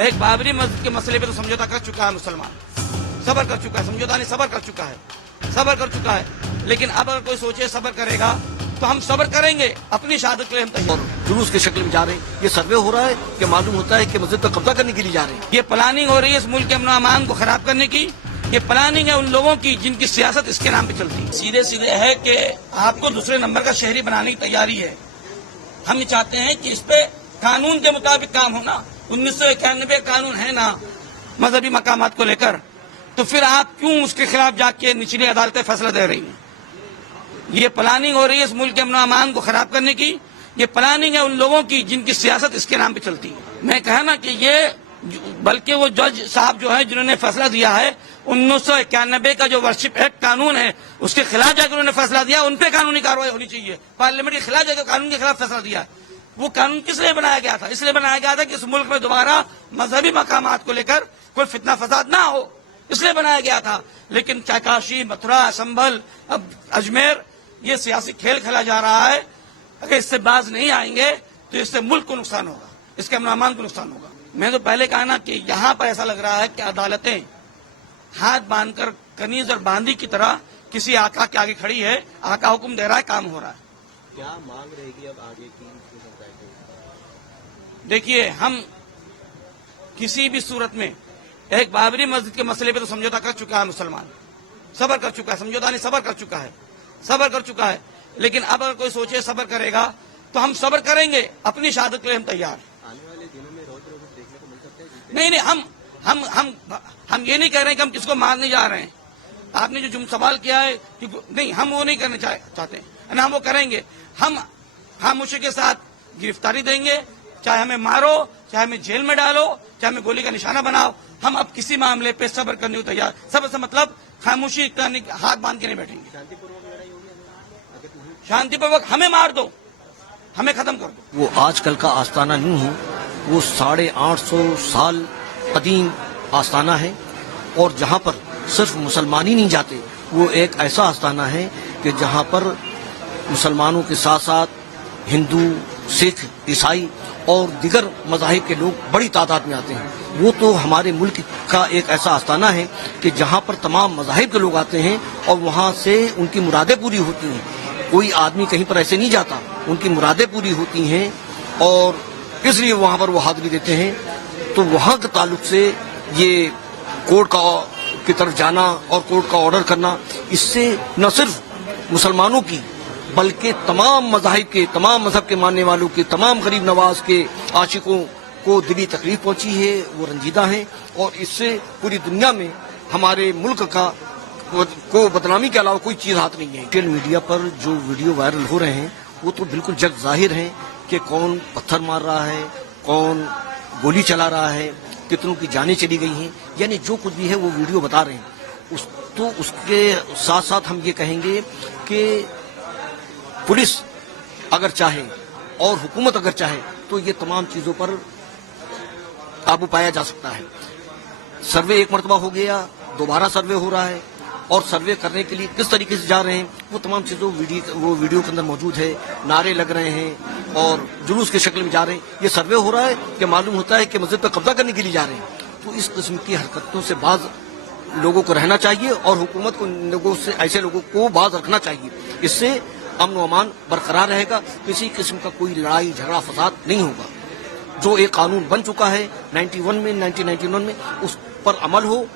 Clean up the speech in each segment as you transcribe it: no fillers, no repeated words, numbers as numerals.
एक बाबरी मस्जिद के मसले पे तो समझौता कर चुका है मुसलमान, सब्र कर चुका है, समझौता नहीं सब्र कर चुका है, लेकिन अब अगर कोई सोचे सब्र करेगा तो हम सब्र करेंगे, अपनी शहादत के लिए हम तैयार। जुलूस की शक्ल में जा रहे हैं, ये सर्वे हो रहा है कि मालूम होता है कि मस्जिद पर कब्जा करने के लिए जा रहे हैं। ये प्लानिंग हो रही है इस मुल्क के अमन व अमान को खराब करने की, ये प्लानिंग है उन लोगों की जिनकी सियासत इसके नाम पे चलती है। सीधे सीधे है कि आपको दूसरे नंबर का शहरी बनाने की तैयारी है। हम ये चाहते हैं कि इस पे कानून के मुताबिक काम होना। 1991 कानून है ना मजहबी मकामात को लेकर, तो फिर आप क्यों उसके खिलाफ जाके निचली अदालतें फैसला दे रही हैं? ये प्लानिंग हो रही है इस मुल्क के अमन व अमान को खराब करने की, ये प्लानिंग है उन लोगों की जिनकी सियासत इसके नाम पे चलती है। मैं कहा ना कि ये बल्कि वो जज साहब जो है जिन्होंने फैसला दिया है 1991 का जो वर्शिप एक्ट कानून है उसके खिलाफ जाकर उन्होंने फैसला दिया, उन पे कानूनी कार्रवाई होनी चाहिए। पार्लियामेंट के खिलाफ जाकर कानून के खिलाफ फैसला दिया। वो कानून किस लिए बनाया गया था? इसलिए बनाया गया था कि इस मुल्क में दोबारा मजहबी मकामात को लेकर कोई फितना फसाद ना हो, इसलिए बनाया गया था। लेकिन चाहे काशी, मथुरा, संभल, अब अजमेर, ये सियासी खेल खेला जा रहा है। अगर इससे बाज नहीं आएंगे तो इससे मुल्क को नुकसान होगा, इसके अमन अमान को नुकसान होगा। मैं तो पहले कहा ना कि यहाँ पर ऐसा लग रहा है कि अदालतें हाथ बांधकर कनीज और बांदी की तरह किसी आका के आगे खड़ी है, आका हुक्म दे रहा है, काम हो रहा है। क्या मांग रहेगी अब आगे की? देखिए, हम किसी भी सूरत में एक बाबरी मस्जिद के मसले पे तो समझौता कर चुका है मुसलमान, सब्र कर चुका है, समझौता नहीं सब्र कर चुका है, लेकिन अब अगर कोई सोचे सब्र करेगा तो हम सब्र करेंगे, अपनी शहादत के लिए हम तैयार। आने वाले दिनों में रोज देखने को मिल सकता है? नहीं, हम ये नहीं कह रहे हैं कि हम किसको मारने जा रहे हैं। आपने जो सवाल किया है कि नहीं, हम वो नहीं करना चाहते, ना हम वो करेंगे। हम खामोशी के साथ गिरफ्तारी देंगे, चाहे हमें मारो, चाहे हमें जेल में डालो, चाहे हमें गोली का निशाना बनाओ। हम अब किसी मामले पे सब्र करने को तैयार। सब्र से मतलब खामोशी करने, हाथ बांध के नहीं बैठेंगे। शांतिपूर्वक हमें मार दो, हमें खत्म कर दो। वो आजकल का आस्ताना नहीं है, वो 850 साल कदीम आस्ताना है। और जहाँ पर सिर्फ मुसलमान ही नहीं जाते, वो एक ऐसा आस्ताना है कि जहाँ पर मुसलमानों के साथ साथ हिंदू, सिख, ईसाई और दिगर मज़ाहिब के लोग बड़ी तादाद में आते हैं। वो तो हमारे मुल्क का एक ऐसा आस्ताना है कि जहाँ पर तमाम मज़ाहिब के लोग आते हैं और वहाँ से उनकी मुरादें पूरी होती हैं। कोई आदमी कहीं पर ऐसे नहीं जाता, उनकी मुरादें पूरी होती हैं और इसलिए वहाँ पर वो हाज़िरी देते हैं। तो वहाँ के ताल्लुक से ये कोर्ट की तरफ जाना और कोर्ट का ऑर्डर करना, इससे न सिर्फ मुसलमानों की बल्कि तमाम मज़ाहिब के, तमाम मजहब के मानने वालों के, तमाम गरीब नवाज के आशिकों को दिली तकलीफ पहुंची है, वो रंजीदा हैं। और इससे पूरी दुनिया में हमारे मुल्क को बदनामी के अलावा कोई चीज़ हाथ नहीं है। सोशल मीडिया पर जो वीडियो वायरल हो रहे हैं वो तो बिल्कुल जग जाहिर हैं कि कौन पत्थर मार रहा है, कौन गोली चला रहा है, कितनों की जानें चली गई हैं। यानी जो कुछ भी है वो वीडियो बता रहे हैं। तो उसके साथ साथ हम ये कहेंगे कि पुलिस अगर चाहे और हुकूमत अगर चाहे तो ये तमाम चीज़ों पर काबू पाया जा सकता है। सर्वे एक मरतबा हो गया, दोबारा सर्वे हो रहा है और सर्वे करने के लिए किस तरीके से जा रहे हैं वो तमाम चीज़ों वो वीडियो के अंदर मौजूद है। नारे लग रहे हैं और जुलूस की शक्ल में जा रहे हैं। ये सर्वे हो रहा है कि मालूम होता है कि मस्जिद पर कब्जा करने के लिए जा रहे हैं। तो इस किस्म की हरकतों से बाज लोगों को रहना चाहिए और हुकूमत को ऐसे लोगों को बाज रखना चाहिए। इससे अमन व अमान बरकरार रहेगा, किसी किस्म का कोई लड़ाई झगड़ा फसाद नहीं होगा। जो एक कानून बन चुका है 1991 में उस पर अमल हो,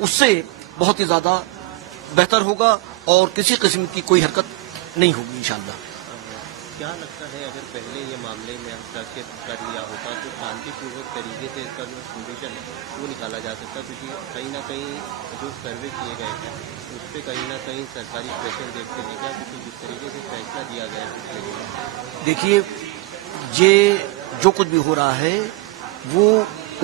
उससे बहुत ही ज़्यादा बेहतर होगा और किसी किस्म की कोई हरकत नहीं होगी इंशाअल्लाह। क्या लगता है अगर पहले ये मामले में हस्तक्षेप कर लिया होता तो शांतिपूर्वक तरीके से इसका जो सोल्यूशन है वो निकाला जा सकता, क्योंकि कहीं ना कहीं जो सर्वे किए गए हैं उस पर कहीं ना कहीं सरकारी प्रेशर देखते हैं क्या, क्योंकि जिस तरीके से फैसला दिया गया है। देखिए, ये जो कुछ भी हो रहा है वो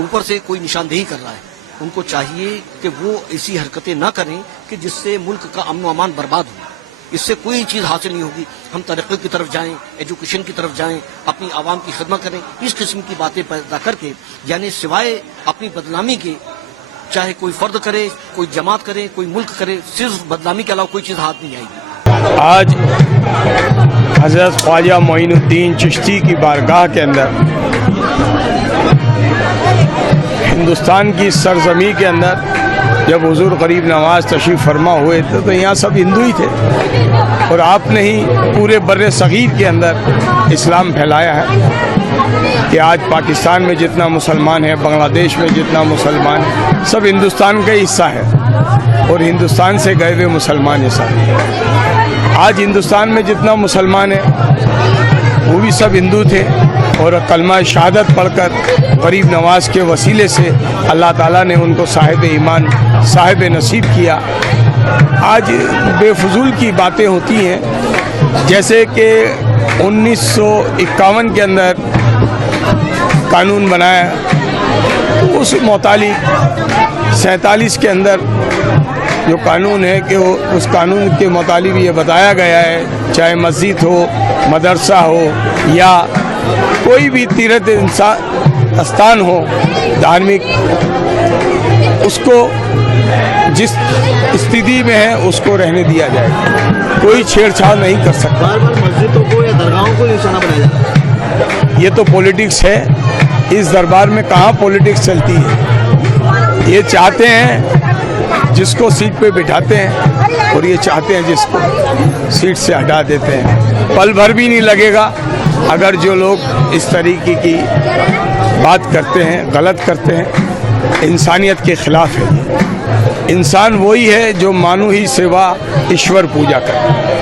ऊपर से कोई निशानदेही कर रहा है। उनको चाहिए कि वो ऐसी हरकतें ना करें कि जिससे मुल्क का अमन व अमान बर्बाद हो। इससे कोई चीज़ हासिल नहीं होगी। हम तरक्की की तरफ जाएं, एजुकेशन की तरफ जाएं, अपनी आवाम की खिदमत करें। इस किस्म की बातें पैदा करके, यानी सिवाय अपनी बदनामी के, चाहे कोई फर्द करे, कोई जमात करे, कोई मुल्क करे, सिर्फ बदनामी के अलावा कोई चीज़ हाथ नहीं आएगी। आज हजरत ख्वाजा मोइनुद्दीन चिश्ती की बारगाह के अंदर हिंदुस्तान की सरजमी के अंदर जब हुजूर गरीब नवाज तशरीफ़ फरमा हुए थे तो यहाँ सब हिंदू ही थे, और आपने ही पूरे बर्रे सगीर के अंदर इस्लाम फैलाया है कि आज पाकिस्तान में जितना मुसलमान है, बांग्लादेश में जितना मुसलमान है, सब हिंदुस्तान का हिस्सा है और हिंदुस्तान से गए हुए मुसलमान है सब। आज हिंदुस्तान में जितना मुसलमान है वो भी सब हिंदू थे, और कलमा शहादत पढ़कर गरीब नवाज के वसीले से अल्लाह ताला ने उनको साहिब ईमान, साहिब नसीब किया। आज बेफजूल की बातें होती हैं, जैसे कि 1951 के अंदर कानून बनाया, तो उस मुतालिक 47 के अंदर जो कानून है कि वो उस कानून के मुतालिक ये बताया गया है, चाहे मस्जिद हो, मदरसा हो या कोई भी तीर्थ स्थान हो धार्मिक, उसको जिस स्थिति में है उसको रहने दिया जाए, कोई छेड़छाड़ नहीं कर सकता। बार बार मस्जिदों को या दरगाहों को निशाना बनाया जाता है। ये तो पॉलिटिक्स है, इस दरबार में कहाँ पॉलिटिक्स चलती है। ये चाहते हैं जिसको सीट पे बिठाते हैं, और ये चाहते हैं जिसको सीट से हटा देते हैं। पल भर भी नहीं लगेगा अगर जो लोग इस तरीके की बात करते हैं, गलत करते हैं, इंसानियत के खिलाफ है। इंसान वही है जो मानव ही सेवा ईश्वर पूजा करे।